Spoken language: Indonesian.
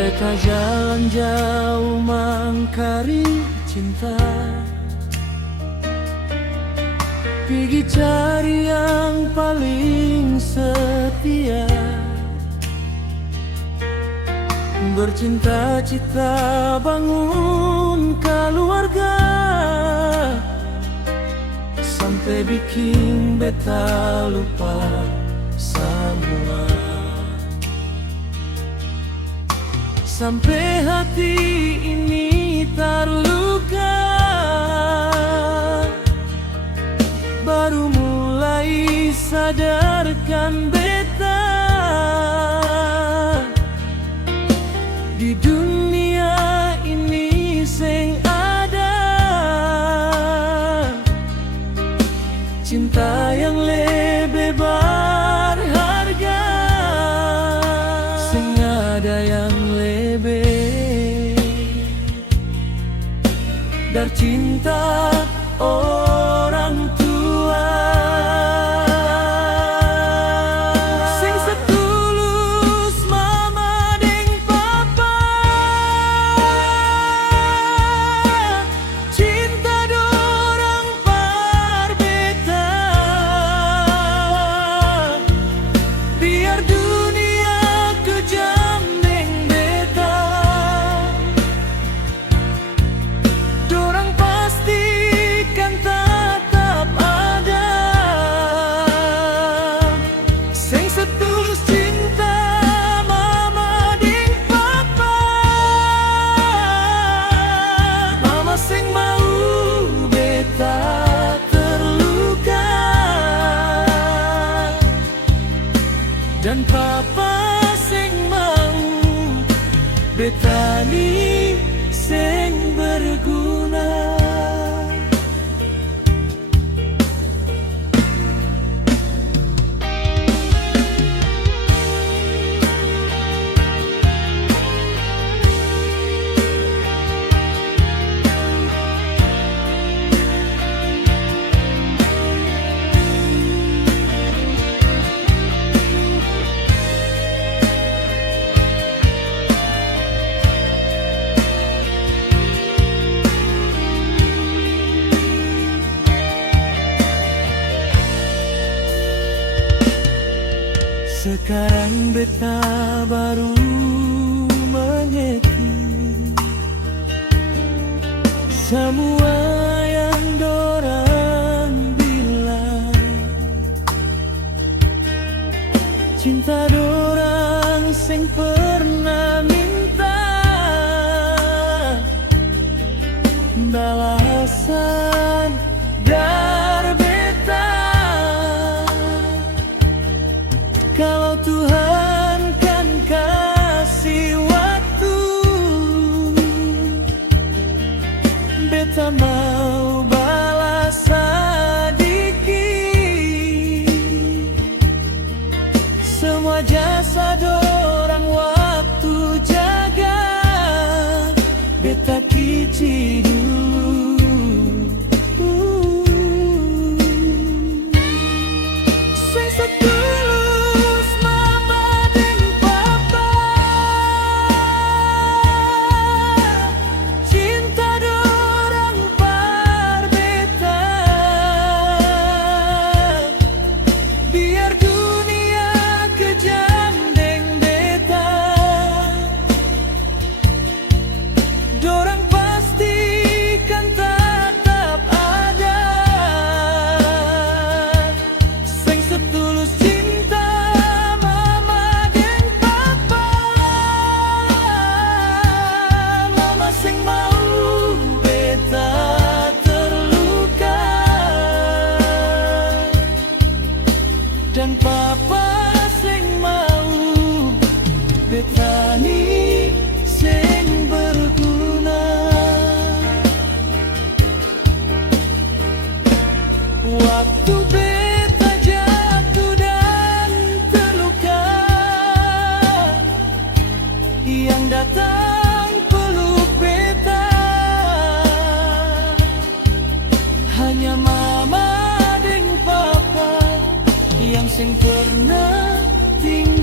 Beta jalan jauh mangkari cinta, pergi cari yang paling setia, bercinta-cita bangun keluarga, sampai bikin beta lupa semua. Sampai hati ini terluka, baru mulai sadarkan beta, di dunia ini sing ada cinta yang lebih berharga, sing ada yang lebih dari cinta orang tua. Sing setulus mama deng papa, cinta dorang par beta, biar dunia kejam deng beta, dorang pastikan tetap ada. Sing setulus cinta mama deng papa, mama sing mau beta terluka, dan papa sing mau beta ni sing berguna. Sekarang beta baru mengerti semua yang dorang bilang. Cinta dorang sing pernah minta balasan dari beta. Kalau Tuhan kan kasih waktu, beta mau balas sedikit semua jasa dorang waktu jaga beta kici dulu. Sing setulus mama deng papa, cinta dorang par beta, biar dunia kejam deng beta, dorang pastikan tetap ada. Sing setulus cinta mama deng papa, mama sing mau beta terluka, dan papa sing mau beta ni sing berguna. Waktu beta jatuh dan terluka, yang datang peluk beta hanya mama deng papa yang sing pernah tinggal.